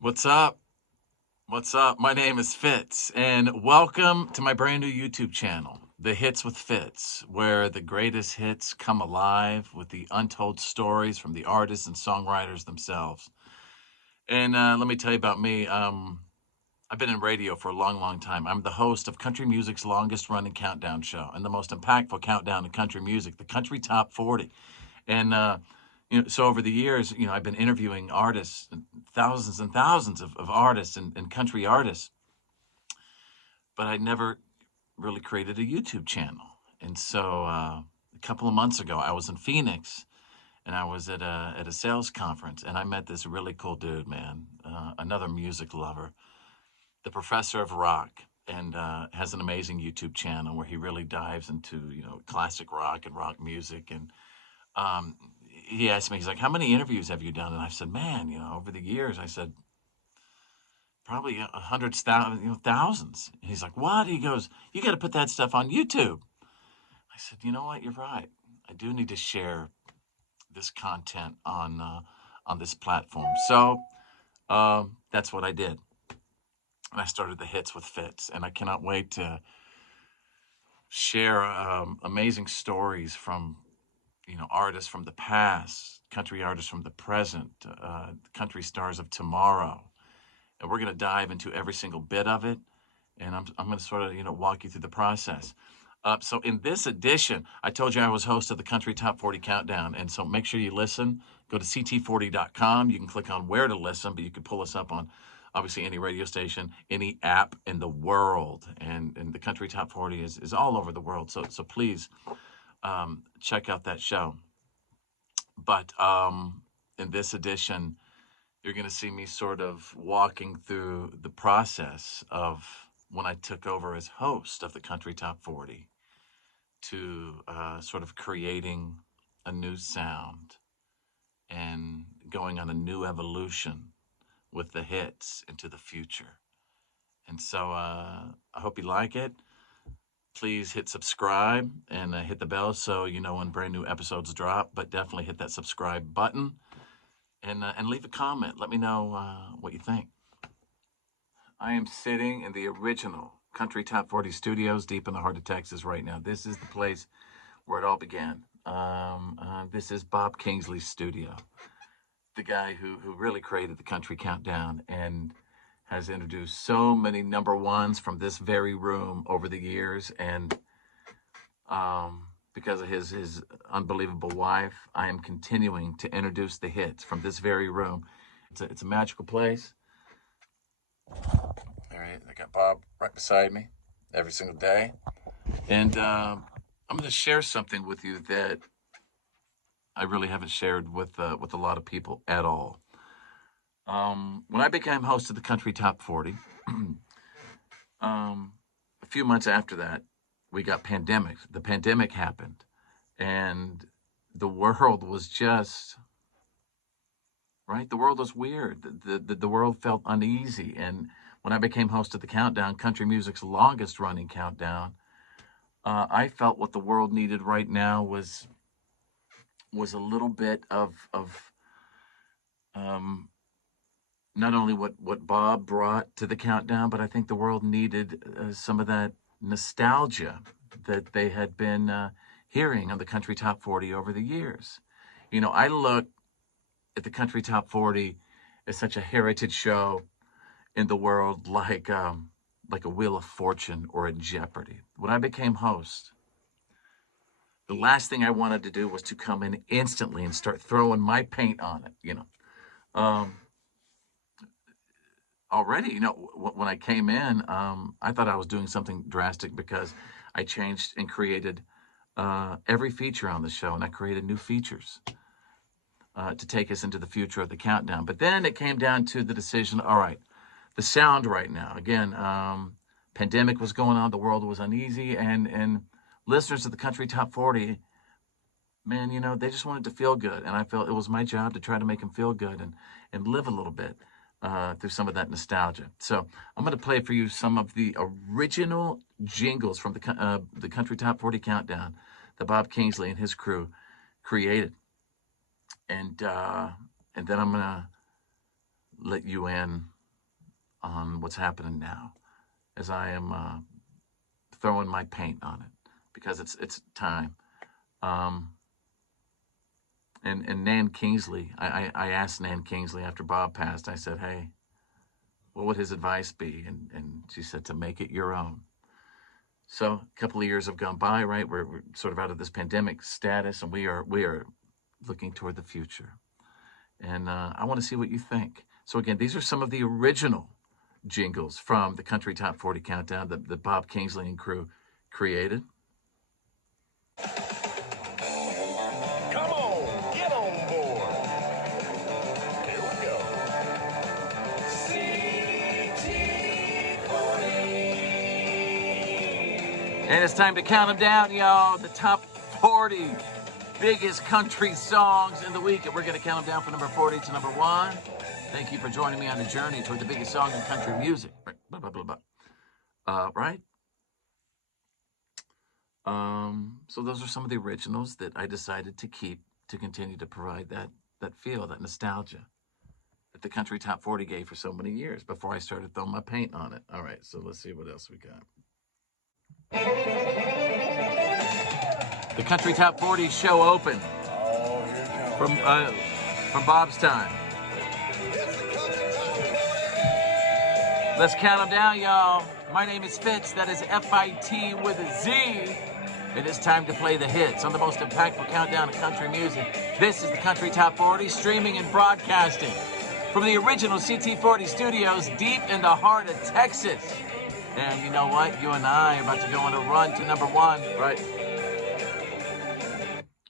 What's up? What's up? My name is Fitz, and welcome to my brand new YouTube channel, The Hits with Fitz, where the greatest hits come alive with the untold stories from the artists and songwriters themselves. And let me tell you about me. I've been in radio for a long, long time. I'm the host of country music's longest running countdown show and the most impactful countdown in country music, the Country Top 40. And so over the years, I've been interviewing artists, and thousands of artists and country artists, but I never really created a YouTube channel. And so a couple of months ago, I was in Phoenix and I was at a sales conference, and I met this really cool dude, man, another music lover, the professor of rock, and has an amazing YouTube channel where he really dives into classic rock and rock music. And um, he asked me, he's like, "How many interviews have you done?" And I said, "Man, over the years," I said, "probably hundreds, thousands, thousands." And he's like, "What?" He goes, "You got to put that stuff on YouTube." I said, "You know what? You're right. I do need to share this content on this platform." So that's what I did. And I started the Hits with Fitz, and I cannot wait to share amazing stories from artists from the past, country artists from the present, country stars of tomorrow, and we're going to dive into every single bit of it. And I'm going to sort of walk you through the process. So in this edition, I told you I was host of the Country Top 40 Countdown, and so make sure you listen. Go to ct40.com. You can click on where to listen, but you can pull us up on obviously any radio station, any app in the world, and the Country Top 40 is all over the world. So please check out that show. But in this edition, you're going to see me sort of walking through the process of when I took over as host of the Country Top 40 to sort of creating a new sound and going on a new evolution with the hits into the future. And so I hope you like it. Please hit subscribe and hit the bell so you know when brand new episodes drop, but definitely hit that subscribe button and leave a comment. Let me know what you think. I am sitting in the original Country Top 40 studios deep in the heart of Texas right now. This is the place where it all began. This is Bob Kingsley's studio, the guy who really created the Country Countdown and has introduced so many number ones from this very room over the years. And because of his unbelievable wife, I am continuing to introduce the hits from this very room. It's a magical place. All right, I got Bob right beside me every single day. And I'm going to share something with you that I really haven't shared with a lot of people at all. When I became host of the Country Top 40, a few months after that, we got pandemic. The pandemic happened, and the world was just right. The world was weird. The world felt uneasy, and when I became host of the Countdown, country music's longest running countdown, I felt what the world needed right now was a little bit of um, not only what Bob brought to the countdown, but I think the world needed some of that nostalgia that they had been hearing on the Country Top 40 over the years. I look at the Country Top 40 as such a heritage show in the world, like a Wheel of Fortune or a Jeopardy. When I became host, the last thing I wanted to do was to come in instantly and start throwing my paint on it. Um, Already, when I came in, I thought I was doing something drastic because I changed and created every feature on the show, and I created new features to take us into the future of the countdown. But then it came down to the decision. All right, the sound right now. Again, pandemic was going on, the world was uneasy, and listeners of the Country Top 40, man, they just wanted to feel good, and I felt it was my job to try to make them feel good and live a little bit through some of that nostalgia. So I'm going to play for you some of the original jingles from the Country Top 40 Countdown that Bob Kingsley and his crew created, and then I'm going to let you in on what's happening now, as I am throwing my paint on it, because it's time. And Nan Kingsley, I asked Nan Kingsley after Bob passed, I said, hey, what would his advice be? And she said to make it your own. So a couple of years have gone by, right? We're sort of out of this pandemic status, and we are looking toward the future. And I want to see what you think. So again, these are some of the original jingles from the Country Top 40 Countdown that Bob Kingsley and crew created. Come on, get on board. Here we go. CT40. And it's time to count them down, y'all. The top 40 biggest country songs in the week. And we're going to count them down from number 40 to number 1. Thank you for joining me on the journey toward the biggest song in country music. Blah, blah, blah, blah. Right? So those are some of the originals that I decided to keep to continue to provide that feel, that nostalgia that the Country Top 40 gave for so many years before I started throwing my paint on it. All right, so let's see what else we got. The Country Top 40 show open from Bob's time. Let's count them down, y'all. My name is Fitz. That is F-I-T with a Z. It is time to play the hits on the most impactful countdown of country music. This is the Country Top 40, streaming and broadcasting from the original CT40 studios deep in the heart of Texas. And you know what? You and I are about to go on a run to number 1. Right.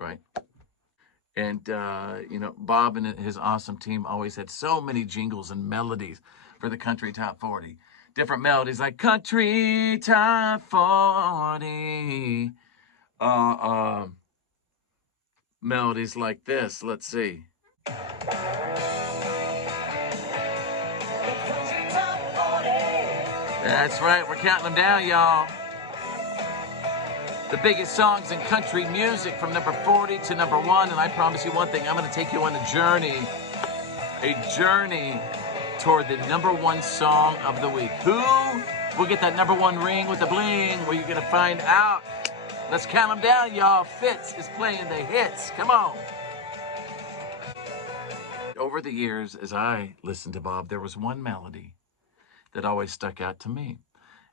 Right. And, you know, Bob and his awesome team always had so many jingles and melodies for the Country Top 40. Different melodies like Country Top 40. Melodies like this. Let's see. That's right. We're counting them down, y'all. The biggest songs in country music from number 40 to number 1. And I promise you one thing. I'm going to take you on a journey toward the number 1 song of the week. Who will get that number 1 ring with the bling? Well, you're going to find out. Let's count them down, y'all. Fitz is playing the hits. Come on. Over the years, as I listened to Bob, there was one melody that always stuck out to me.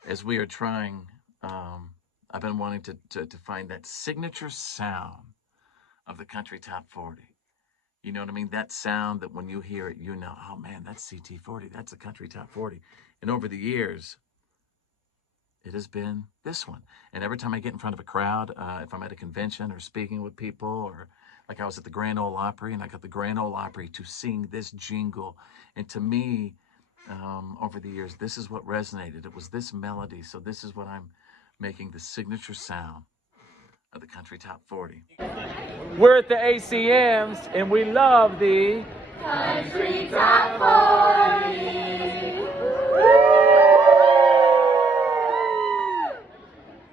As we are trying, I've been wanting to find that signature sound of the Country Top 40. You know what I mean? That sound that when you hear it, you know, oh man, that's CT40. That's the Country Top 40. And over the years, it has been this one. And every time I get in front of a crowd, if I'm at a convention or speaking with people, or like I was at the Grand Ole Opry, and I got the Grand Ole Opry to sing this jingle. And to me, over the years, this is what resonated. It was this melody. So this is what I'm making the signature sound of the Country Top 40. We're at the ACMs, and we love the Country Top 40.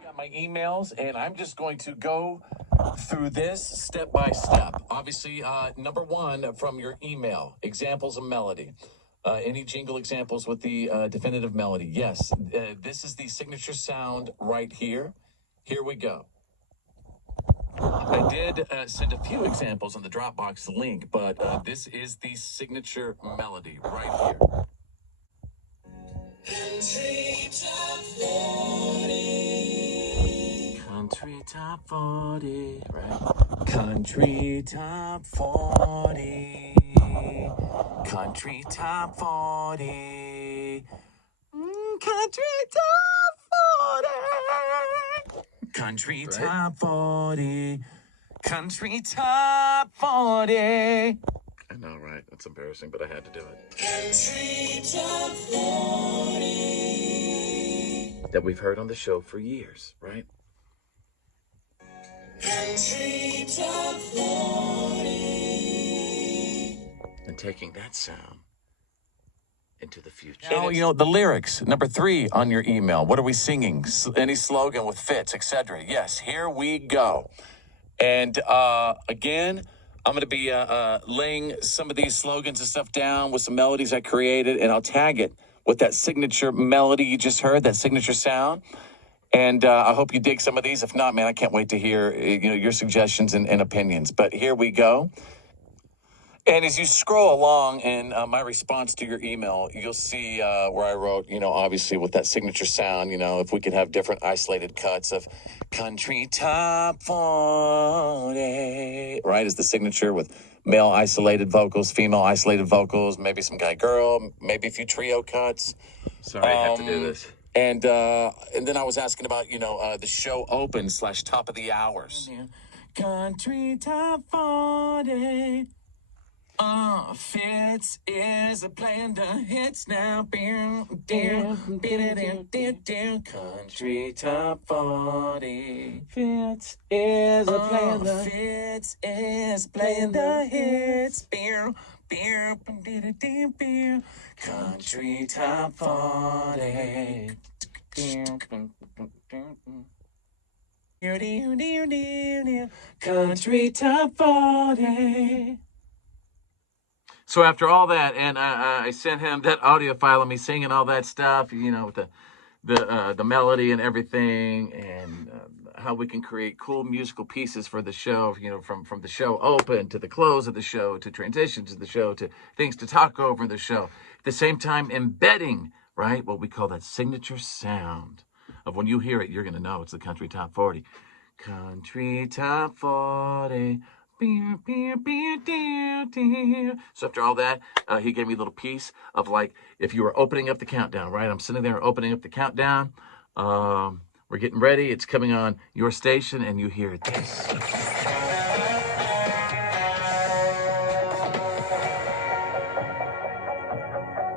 Got my emails, and I'm just going to go through this step by step. Obviously, number 1 from your email, examples of melody. Any jingle examples with the definitive melody? Yes, this is the signature sound right here. Here we go. I did send a few examples on the Dropbox link, but this is the signature melody right here. Country Top 40. Country Top 40, right? Country Top 40. Country Top 40. Country Top 40. Country Top 40. Country Top 40. I know, right? That's embarrassing, but I had to do it. Country Top 40. That we've heard on the show for years, right? Country Top 40. And taking that sound into the future. Now, you know, the lyrics, number 3 on your email. What are we singing? Any slogan with Fitz, etc. Yes, here we go. And again, I'm going to be laying some of these slogans and stuff down with some melodies I created, and I'll tag it with that signature melody you just heard, that signature sound. And I hope you dig some of these. If not, man, I can't wait to hear your suggestions and opinions. But here we go. And as you scroll along in my response to your email, you'll see where I wrote, obviously with that signature sound, if we could have different isolated cuts of country top 40, right, as the signature with male isolated vocals, female isolated vocals, maybe some guy girl, maybe a few trio cuts. Sorry, I have to do this. And then I was asking about, the show open / top of the hours. Country top 40. Fitz is playing the hits now. Country top 40. Fitz is playing the Fitz is playing the hits. Country top 40. Country top 40. So after all that, and I sent him that audio file of me singing all that stuff, with the melody and everything, and how we can create cool musical pieces for the show, from the show open to the close of the show to transitions of the show to things to talk over in the show. At the same time, embedding, right, what we call that signature sound of when you hear it, you're going to know it's the Country Top 40. Country Top 40. So after all that, he gave me a little piece of like, if you were opening up the countdown, right? I'm sitting there opening up the countdown. We're getting ready. It's coming on your station, and you hear this.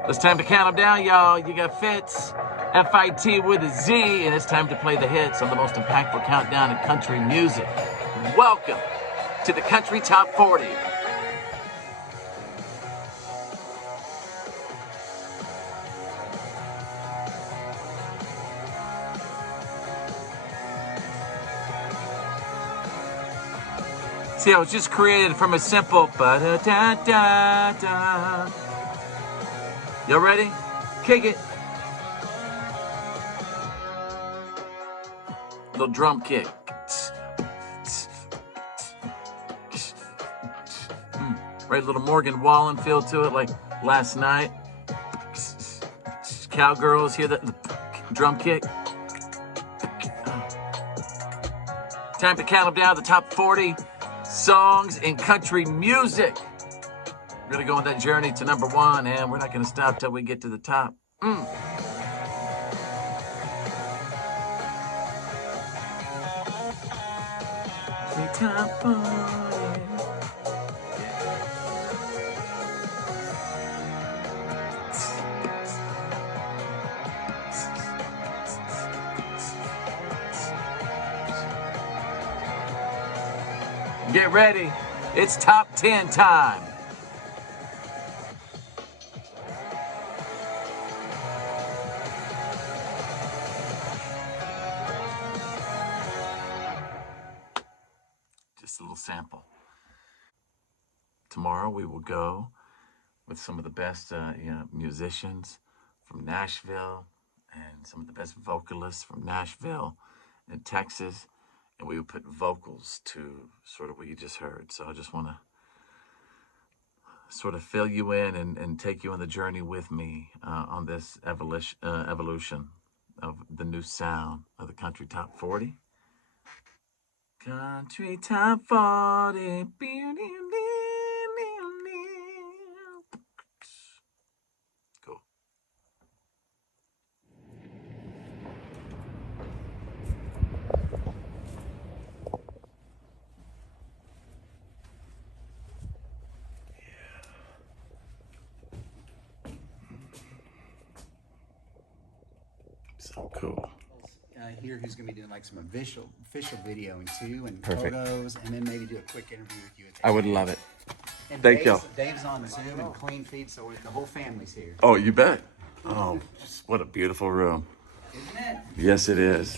It's time to count them down, y'all. You got Fitz, F-I-T with a Z, and it's time to play the hits on the most impactful countdown in country music. Welcome to the Country Top 40. See, I was just created from a simple ba-da-da-da-da. Y'all ready? Kick it. Little drum kick. Right, little Morgan Wallen feel to it, like last night. Cowgirls, hear that drum kick? Time to count them down, the top 40 songs in country music. We're going to go on that journey to number 1, and we're not going to stop till we get to the top. Top 40. Get ready. It's top 10 time. Just a little sample. Tomorrow we will go with some of the best musicians from Nashville and some of the best vocalists from Nashville and Texas. And we would put vocals to sort of what you just heard. So I just want to sort of fill you in and take you on the journey with me on this evolution of the new sound of the Country Top 40. Country Top 40. Cool. So cool. Here who's going to be doing like some official videoing too, and Perfect. photos, and then maybe do a quick interview with you. I would love it. And Thank y'all. Dave's on Zoom and clean feed, so the whole family's here. Oh, you bet. Oh, what a beautiful room. Isn't it? Yes, it is.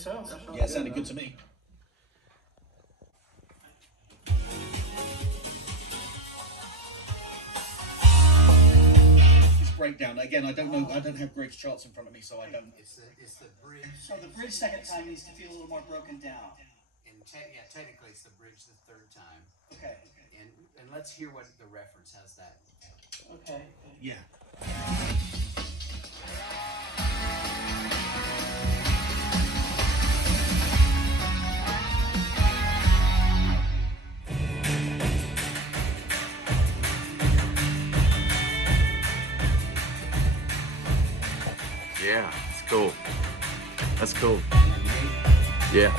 so. Yeah, it sounded good to me. This breakdown again. I don't know. I don't have Greg's charts in front of me, so I don't. It's the bridge. So the bridge second time needs to feel a little more broken down. And yeah, technically it's the bridge the third time. Okay. And let's hear what the reference has that. Okay. Yeah. Yeah, it's cool. That's cool. Yeah.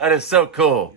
That is so cool.